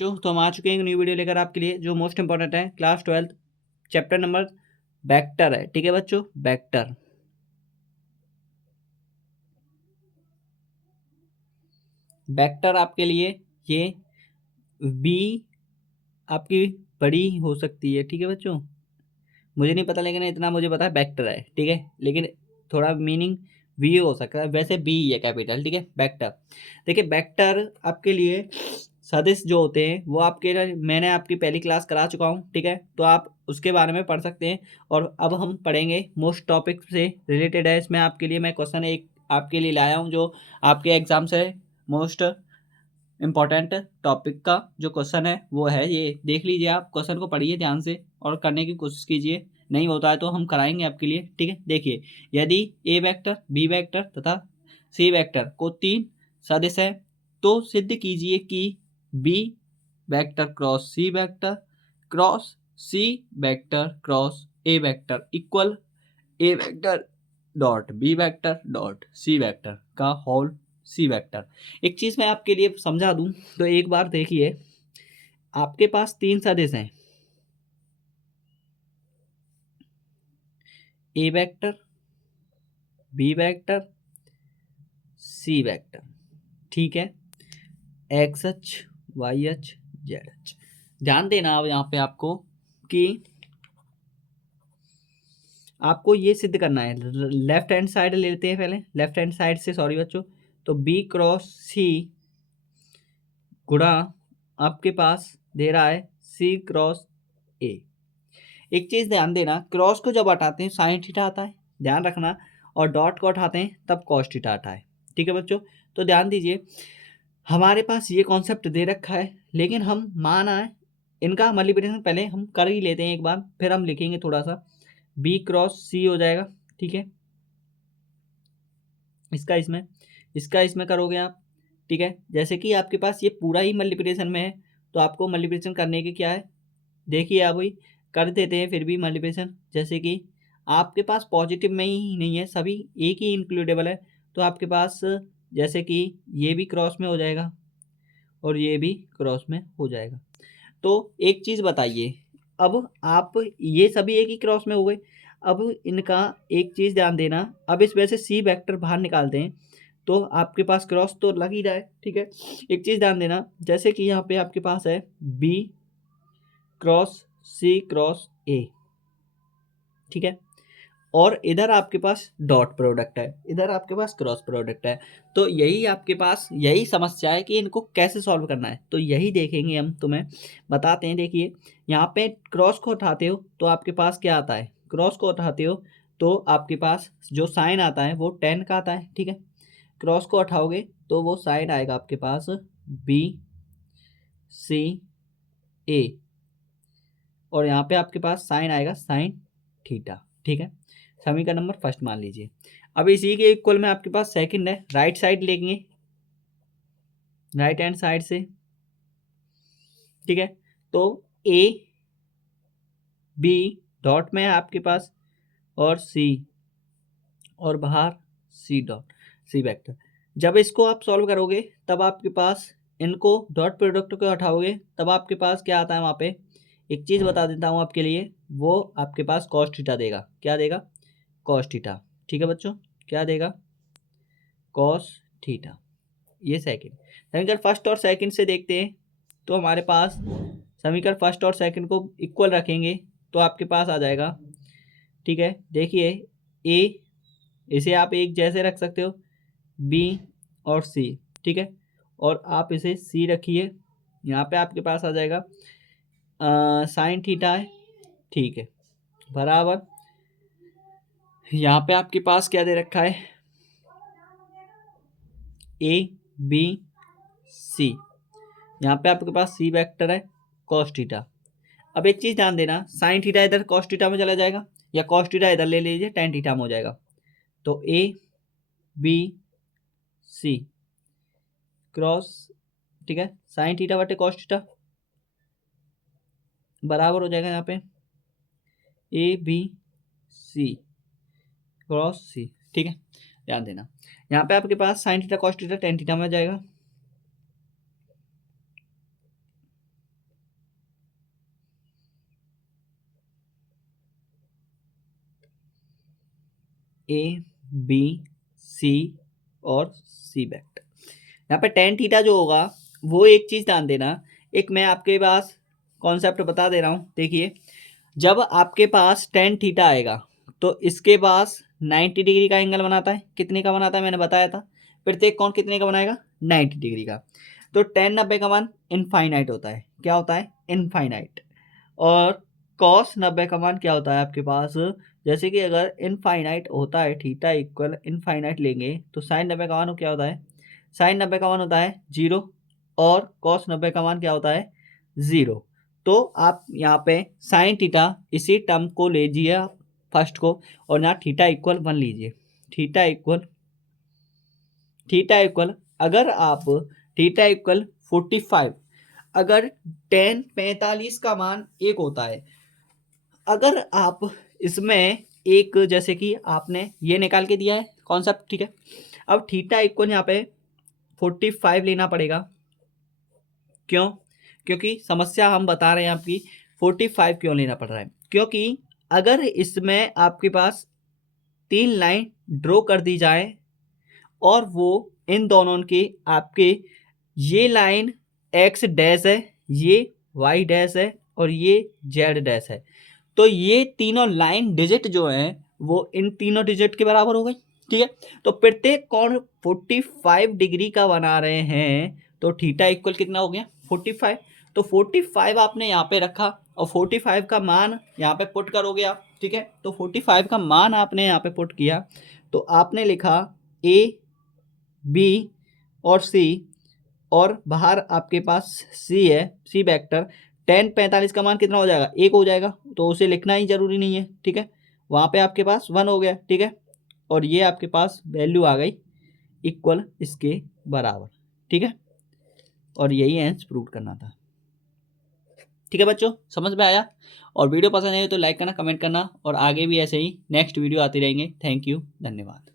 जो तो हम आ चुके हैं एक न्यू वीडियो लेकर आपके लिए, जो मोस्ट इंपॉर्टेंट है क्लास 12 चैप्टर नंबर वेक्टर है। ठीक है बच्चों, वेक्टर। वेक्टर आपके लिए ये बी आपकी बड़ी हो सकती है। ठीक है बच्चों, मुझे नहीं पता लेकिन इतना मुझे पता है वेक्टर है। ठीक है, लेकिन थोड़ा मीनिंग वी हो सकता है, वैसे बी है कैपिटल। ठीक है, वेक्टर। देखिए वेक्टर आपके लिए सदिश जो होते हैं वो आपके, मैंने आपकी पहली क्लास करा चुका हूँ। ठीक है, तो आप उसके बारे में पढ़ सकते हैं। और अब हम पढ़ेंगे मोस्ट टॉपिक से रिलेटेड है। इसमें आपके लिए मैं क्वेश्चन एक आपके लिए लाया हूँ, जो आपके एग्जाम से मोस्ट इम्पॉर्टेंट टॉपिक का जो क्वेश्चन है वो है ये। देख लीजिए, आप क्वेश्चन को पढ़िए ध्यान से और करने की कोशिश कीजिए। नहीं होता है तो हम कराएंगे आपके लिए। ठीक है, देखिए, यदि ए वेक्टर, बी वेक्टर तथा सी वेक्टर को तीन सदिश है तो सिद्ध कीजिए कि B vector cross C vector cross C vector cross A vector equal A vector dot B vector dot C vector का होल सी वेक्टर। एक चीज मैं आपके लिए समझा दूं तो एक बार देखिए, आपके पास तीन सदिश हैं, ए vector, B vector, C vector. ठीक है, एक्स अक्ष, वाई अक्ष, जेड अक्ष। ध्यान देना अब यहाँ पे आपको कि आपको ये सिद्ध करना है। लेफ्ट हैंड साइड ले लेते हैं पहले, लेफ्ट हैंड साइड से, सॉरी बच्चों। तो बी क्रॉस सी गुणा आपके पास दे रहा है सी क्रॉस ए। एक चीज ध्यान देना, क्रॉस को जब हटाते हैं साइन थीटा आता है, ध्यान रखना। और डॉट को हटाते हैं तब कॉस थीटा आता है। ठीक है बच्चों, तो ध्यान दीजिए, हमारे पास ये कॉन्सेप्ट दे रखा है, लेकिन हम माना है इनका मल्टीप्लिकेशन पहले हम कर ही लेते हैं एक बार, फिर हम लिखेंगे थोड़ा सा। बी क्रॉस सी हो जाएगा। ठीक है, इसका इसमें करोगे आप। ठीक है, जैसे कि आपके पास ये पूरा ही मल्टीप्लिकेशन में है तो आपको मल्टीप्लिकेशन करने की क्या है, देखिए आप वही कर देते हैं फिर भी मल्टीप्लिकेशन। जैसे कि आपके पास पॉजिटिव में ही नहीं है, सभी एक ही इंक्लूडेबल है, तो आपके पास जैसे कि ये भी क्रॉस में हो जाएगा और ये भी क्रॉस में हो जाएगा। तो एक चीज़ बताइए, अब आप ये सभी एक ही क्रॉस में हो गए। अब इनका एक चीज़ ध्यान देना, अब इस वजह से सी वेक्टर बाहर निकालते हैं तो आपके पास क्रॉस तो लग ही जाए। ठीक है, एक चीज़ ध्यान देना, जैसे कि यहाँ पे आपके पास है B cross C cross A. ठीक है, और इधर आपके पास डॉट प्रोडक्ट है, इधर आपके पास क्रॉस प्रोडक्ट है। तो यही आपके पास यही समस्या है कि इनको कैसे सॉल्व करना है, तो यही देखेंगे हम, तुम्हें बताते हैं। देखिए, यहाँ पे क्रॉस को उठाते हो तो आपके पास क्या आता है, क्रॉस को उठाते हो तो आपके पास जो साइन आता है वो 10 का आता है। ठीक है, क्रॉस को उठाओगे तो वो साइन आएगा आपके पास बी सी ए, और यहाँ पे आपके पास साइन आएगा साइन थीटा। ठीक है, समीकरण नंबर फर्स्ट मान लीजिए। अब इसी के इक्वल में आपके पास सेकंड है, राइट साइड लेंगे, राइट हैंड साइड से। ठीक है, तो ए बी डॉट में है आपके पास और सी, और बाहर सी डॉट सी वेक्टर। जब इसको आप सॉल्व करोगे तब आपके पास इनको डॉट प्रोडक्ट को हटाओगे तब आपके पास क्या आता है वहाँ पे, एक चीज़ बता देता हूँ आपके लिए, वो आपके पास कॉस थीटा देगा। क्या देगा, कॉस थीटा। ठीक है बच्चों, क्या देगा, कॉस थीटा। ये सेकंड समीकरण फर्स्ट और सेकंड से देखते हैं तो हमारे पास समीकरण फर्स्ट और सेकंड को इक्वल रखेंगे तो आपके पास आ जाएगा। ठीक है, देखिए, ए इसे आप एक जैसे रख सकते हो, बी और सी। ठीक है, और आप इसे सी रखिए, यहाँ पे आपके पास आ जाएगा साइन थीटा है। ठीक है, बराबर यहाँ पे आपके पास क्या दे रखा है, ए बी सी, यहाँ पे आपके पास सी वेक्टर है कॉस थीटा। अब एक चीज ध्यान देना, साइन थीटा इधर कॉस थीटा में चला जाएगा, या कॉस थीटा इधर ले लीजिए टेन थीटा में हो जाएगा। तो ए बी सी क्रॉस, ठीक है, साइन थीटा बटे कॉस थीटा बराबर हो जाएगा यहाँ पे ए बी सी क्रॉस सी। ठीक है, ध्यान देना, यहाँ पे आपके पास sine theta cos theta tan theta में जाएगा। ए बी सी और सी वेक्टर। यहाँ पे टेन थीटा जो होगा वो एक चीज़ ध्यान देना, एक मैं आपके पास कॉन्सेप्ट बता दे रहा हूँ। देखिए जब आपके पास टेन थीटा आएगा तो इसके पास 90 डिग्री का एंगल बनाता है। कितने का बनाता है मैंने बताया था। प्रत्येक कोण कितने का बनाएगा, 90 डिग्री का। तो टेन 90 का मान इनफाइनाइट होता है। क्या होता है, इनफाइनाइट। और कॉस 90 का मान क्या होता है आपके पास, जैसे कि अगर इनफाइनाइट होता है थीटा इक्वल इनफाइनाइट लेंगे तो साइन 90 का मान क्या होता है, साइन 90 का मान होता है 0 और कॉस 90 का मान क्या होता है 0। तो आप यहाँ पे साइन थीटा इसी टर्म को लीजिए आप फर्स्ट को, और यहाँ थीटा इक्वल 1 लीजिए। थीटा इक्वल अगर आप थीटा इक्वल 45, अगर टेन 45 का मान 1 होता है, अगर आप इसमें एक जैसे कि आपने ये निकाल के दिया है कॉन्सेप्ट, ठीक है। अब थीटा इक्वल यहाँ पे 45 लेना पड़ेगा। क्यों, क्योंकि समस्या हम बता रहे हैं आपकी 45 क्यों लेना पड़ रहा है, क्योंकि अगर इसमें आपके पास 3 लाइन ड्रॉ कर दी जाए और वो इन दोनों के आपके ये लाइन एक्स डैश है, ये वाई डैश है और ये जेड डैश है, तो ये तीनों लाइन डिजिट जो है वो इन तीनों डिजिट के बराबर हो गई, ठीक है। तो प्रत्येक कोण 45 डिग्री का बना रहे हैं, तो थीटा इक्वल कितना हो गया 45। तो 45 आपने यहाँ पे रखा और 45 का मान यहाँ पे पुट करोगे आप, ठीक है। तो 45 का मान आपने यहाँ पे पुट किया तो आपने लिखा ए बी और सी, और बाहर आपके पास सी है, सी वेक्टर। टेन 45 का मान कितना हो जाएगा, 1 हो जाएगा, तो उसे लिखना ही जरूरी नहीं है, ठीक है। वहाँ पे आपके पास 1 हो गया, ठीक है। और ये आपके पास वैल्यू आ गई इक्वल इसके बराबर, ठीक है। और यही आंसर प्रूव करना था, ठीक है बच्चों, समझ में आया। और वीडियो पसंद आई तो लाइक करना, कमेंट करना, और आगे भी ऐसे ही नेक्स्ट वीडियो आती रहेंगे। थैंक यू, धन्यवाद।